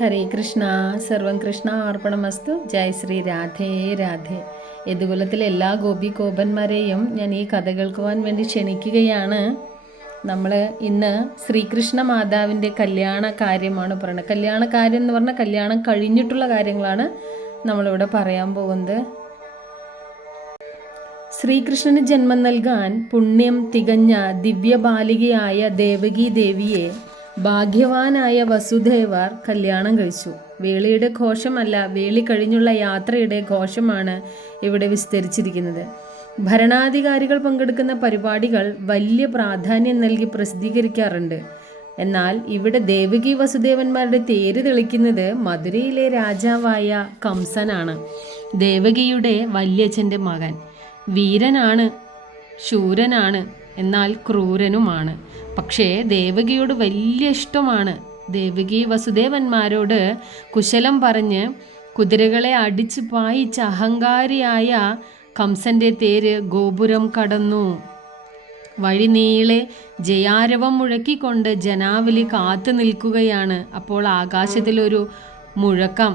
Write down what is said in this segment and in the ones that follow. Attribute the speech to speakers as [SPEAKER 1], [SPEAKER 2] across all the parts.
[SPEAKER 1] ഹരേ കൃഷ്ണ. സർവം കൃഷ്ണ അർപ്പണമസ്തു. ജയ് ശ്രീ രാധേ രാധേ. യദുകുലത്തിലെ എല്ലാ ഗോപി ഗോപന്മാരെയും ഞാൻ ഈ കഥ കേൾക്കുവാൻ വേണ്ടി ക്ഷണിക്കുകയാണ്. നമ്മൾ ഇന്ന് ശ്രീകൃഷ്ണ മാതാവിന്റെ കല്യാണ കാര്യമാണ് പറയുന്നത് കല്യാണ കാര്യം എന്ന് പറഞ്ഞാൽ കല്യാണം കഴിഞ്ഞിട്ടുള്ള കാര്യങ്ങളാണ് നമ്മളിവിടെ പറയാൻ പോകുന്നത്. ശ്രീകൃഷ്ണന് ജന്മം നൽകാൻ പുണ്യം തികഞ്ഞ ദിവ്യബാലികയായ ദേവകി ദേവിയെ ഭാഗ്യവാനായ വസുദേവർ കല്യാണം കഴിച്ചു. വേളിയുടെ ഘോഷമല്ല വേളി കഴിഞ്ഞുള്ള യാത്രയുടെ ഘോഷമാണ് ഇവിടെ വിസ്തരിച്ചിരിക്കുന്നത്. ഭരണാധികാരികൾ പങ്കെടുക്കുന്ന പരിപാടികൾ വലിയ പ്രാധാന്യം നൽകി പ്രസിദ്ധീകരിക്കാറുണ്ട്. എന്നാൽ ഇവിടെ ദേവകി വസുദേവന്മാരുടെ തേര് തെളിക്കുന്നത് മധുരയിലെ രാജാവായ കംസനാണ്. ദേവകിയുടെ വല്യച്ഛന്റെ മകൻ. വീരനാണ് ശൂരനാണ് എന്നാൽ ക്രൂരനുമാണ്. പക്ഷേ ദേവകിയോട് വലിയ ഇഷ്ടമാണ്. ദേവകി വസുദേവന്മാരോട് കുശലം പറഞ്ഞ് കുതിരകളെ അടിച്ച് പായിച്ച അഹങ്കാരിയായ കംസന്റെ തേര് ഗോപുരം കടന്നു. വഴി നീളെ ജയാരവം മുഴക്കിക്കൊണ്ട് ജനാവലി കാത്തു നിൽക്കുകയാണ്. അപ്പോൾ ആകാശത്തിലൊരു മുഴക്കം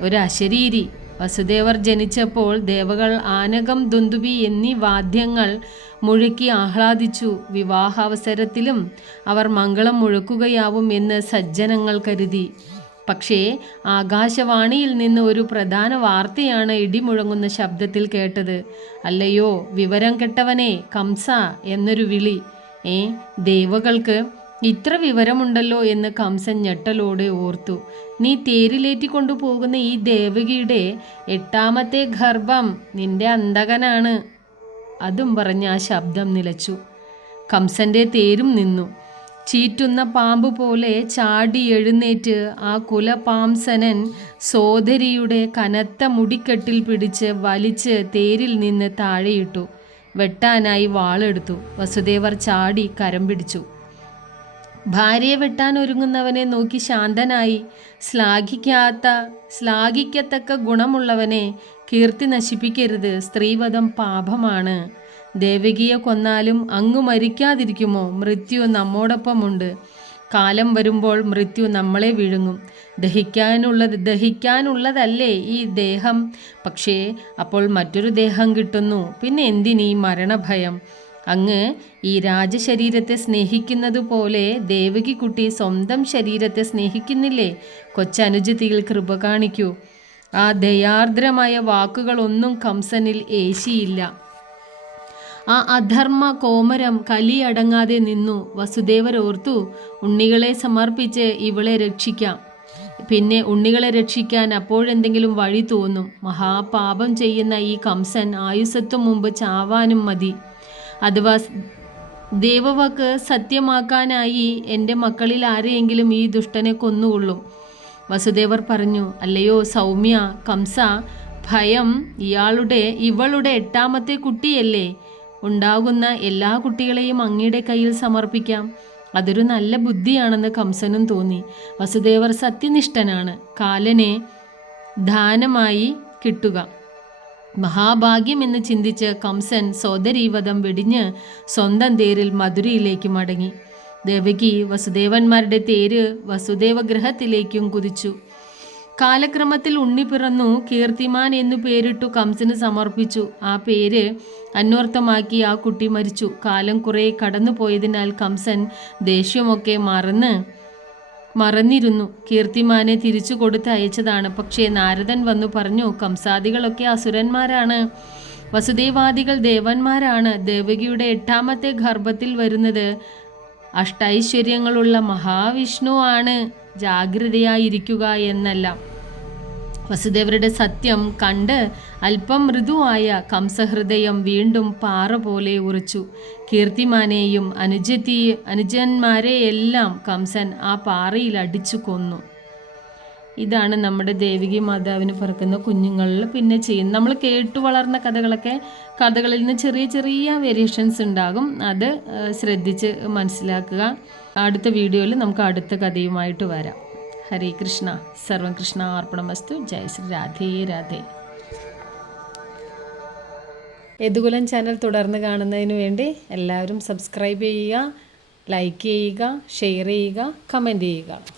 [SPEAKER 1] ഒരു അശരീരി. വസുദേവർ ജനിച്ചപ്പോൾ ദേവകൾ ആനകം ദുന്ദുബി എന്നീ വാദ്യങ്ങൾ മുഴുക്കി ആഹ്ലാദിച്ചു. വിവാഹാവസരത്തിലും അവർ മംഗളം മുഴക്കുകയാവും എന്ന് സജ്ജനങ്ങൾ കരുതി. പക്ഷേ ആകാശവാണിയിൽ നിന്ന് ഒരു പ്രധാന വാർത്തയാണ് ഇടിമുഴങ്ങുന്ന ശബ്ദത്തിൽ കേട്ടത്. അല്ലയോ വിവരം കെട്ടവനെ കംസ എന്നൊരു വിളി. ഏ ദേവകൾക്ക് ഇത്ര വിവരമുണ്ടല്ലോ എന്ന് കംസൻ ഞെട്ടലോടെ ഓർത്തു. നീ തേരിലേറ്റി കൊണ്ടുപോകുന്ന ഈ ദേവകിയുടെ എട്ടാമത്തെ ഗർഭം നിന്റെ അന്തകനാണ്. അതും പറഞ്ഞ് ആ ശബ്ദം നിലച്ചു. കംസന്റെ തേരും നിന്നു. ചീറ്റുന്ന പാമ്പ് പോലെ ചാടി എഴുന്നേറ്റ് ആ കുലപാംസനൻ സോദരിയുടെ കനത്ത മുടിക്കെട്ടിൽ പിടിച്ച് വലിച്ച് തേരിൽ നിന്ന് താഴെയിട്ടു. വെട്ടാനായി വാളെടുത്തു. വസുദേവർ ചാടി കരം പിടിച്ചു. ഭാര്യയെ വെട്ടാൻ ഒരുങ്ങുന്നവനെ നോക്കി ശാന്തനായി ശ്ലാഘിക്കാത്ത ശ്ലാഘിക്കത്തക്ക ഗുണമുള്ളവനെ കീർത്തി നശിപ്പിക്കരുത്. സ്ത്രീവധം പാപമാണ്. ദേവകിയെ കൊന്നാലും അങ്ങു മരിക്കാതിരിക്കുമോ? മൃത്യു നമ്മോടൊപ്പമുണ്ട്. കാലം വരുമ്പോൾ മൃത്യു നമ്മളെ വിഴുങ്ങും. ദഹിക്കാനുള്ളത് ദഹിക്കാനുള്ളതല്ലേ ഈ ദേഹം? പക്ഷേ അപ്പോൾ മറ്റൊരു ദേഹം കിട്ടുന്നു. പിന്നെ എന്തിനീ മരണഭയം? അങ്ങ് ഈ രാജശരീരത്തെ സ്നേഹിക്കുന്നത് പോലെ ദേവകിക്കുട്ടി സ്വന്തം ശരീരത്തെ സ്നേഹിക്കുന്നില്ലേ? കൊച്ചനുജതിയിൽ കൃപ കാണിക്കൂ. ആ ദയാർദ്രമായ വാക്കുകളൊന്നും കംസനിൽ ഏശിയില്ല. ആ അധർമ്മ കോമരം കലിയടങ്ങാതെ നിന്നു. വസുദേവരോർത്തു ഉണ്ണികളെ സമർപ്പിച്ച് ഇവളെ രക്ഷിക്കാം. പിന്നെ ഉണ്ണികളെ രക്ഷിക്കാൻ അപ്പോഴെന്തെങ്കിലും വഴി തോന്നും. മഹാപാപം ചെയ്യുന്ന ഈ കംസൻ ആയുസത്വം മുമ്പ് ചാവാനും മതി. അഥവാ ദേവവാക്ക് സത്യമാക്കാനായി എന്റെ മക്കളിൽ ആരെയെങ്കിലും ഈ ദുഷ്ടനെ കൊന്നുകൊള്ളും. വസുദേവർ പറഞ്ഞു അല്ലയോ സൗമ്യ കംസ ഭയം ഇയാളുടെ ഇവളുടെ എട്ടാമത്തെ കുട്ടിയല്ലേ? ഉണ്ടാകുന്ന എല്ലാ കുട്ടികളെയും അങ്ങയുടെ കയ്യിൽ സമർപ്പിക്കാം. അതൊരു നല്ല ബുദ്ധിയാണെന്ന് കംസനും തോന്നി. വസുദേവർ സത്യനിഷ്ഠനാണ്. കാലനെ ദാനമായി കിട്ടുക. മഹാഭാഗ്യം എന്ന് ചിന്തിച്ച് കംസൻ സോദരീവധം വെടിഞ്ഞ് സ്വന്തം തേരിൽ മധുരയിലേക്ക് മടങ്ങി. ദേവകി വസുദേവന്മാരുടെ തേര് വസുദേവഗ്രഹത്തിലേക്കും കുതിച്ചു. കാലക്രമത്തിൽ ഉണ്ണി പിറന്നു കീർത്തിമാൻ എന്നു പേരിട്ടു കംസന് സമർപ്പിച്ചു. ആ പേര് അന്വർത്ഥമാക്കി ആ കുട്ടി മരിച്ചു. കാലം കുറേ കടന്നുപോയതിനാൽ കംസൻ ദേഷ്യമൊക്കെ മറന്ന് മറന്നിരുന്നു. കീർത്തിമാനെ തിരിച്ചു കൊടുത്ത് അയച്ചതാണ്. പക്ഷേ നാരദൻ വന്നു പറഞ്ഞു കംസാദികളൊക്കെ അസുരന്മാരാണ്. വസുദേവാദികൾ ദേവന്മാരാണ്. ദേവകിയുടെ എട്ടാമത്തെ ഗർഭത്തിൽ വരുന്നത് അഷ്ടൈശ്വര്യങ്ങളുള്ള മഹാവിഷ്ണു ആണ്. ജാഗ്രതയായിരിക്കുക എന്നല്ല. വസുദേവരുടെ സത്യം കണ്ട് അല്പം മൃദുവായ കംസഹൃദയം വീണ്ടും പാറ പോലെ ഉറച്ചു. കീർത്തിമാനെയും അനുജത്തി അനുജന്മാരെയെല്ലാം കംസൻ ആ പാറയിൽ അടിച്ചു കൊന്നു. ഇതാണ് നമ്മുടെ ദേവികി മാതാവിന് പിറക്കുന്ന കുഞ്ഞുങ്ങളിൽ പിന്നെ ചെയ്യും നമ്മൾ കേട്ടു വളർന്ന കഥകളൊക്കെ കഥകളിൽ നിന്ന് ചെറിയ ചെറിയ വേരിയേഷൻസ് ഉണ്ടാകും. അത് ശ്രദ്ധിച്ച് മനസ്സിലാക്കുക. അടുത്ത വീഡിയോയിൽ നമുക്ക് അടുത്ത കഥയുമായിട്ട് വരാം. ഹരേ കൃഷ്ണ. സർവം കൃഷ്ണ അർപ്പണമസ്തു. ജയ ശ്രീ രാധേ രാധേ. യദുകുലം ചാനൽ തുടർന്ന് കാണുന്നതിന് വേണ്ടി എല്ലാവരും സബ്സ്ക്രൈബ് ചെയ്യുക ലൈക്ക് ചെയ്യുക ഷെയർ ചെയ്യുക കമന്റ് ചെയ്യുക.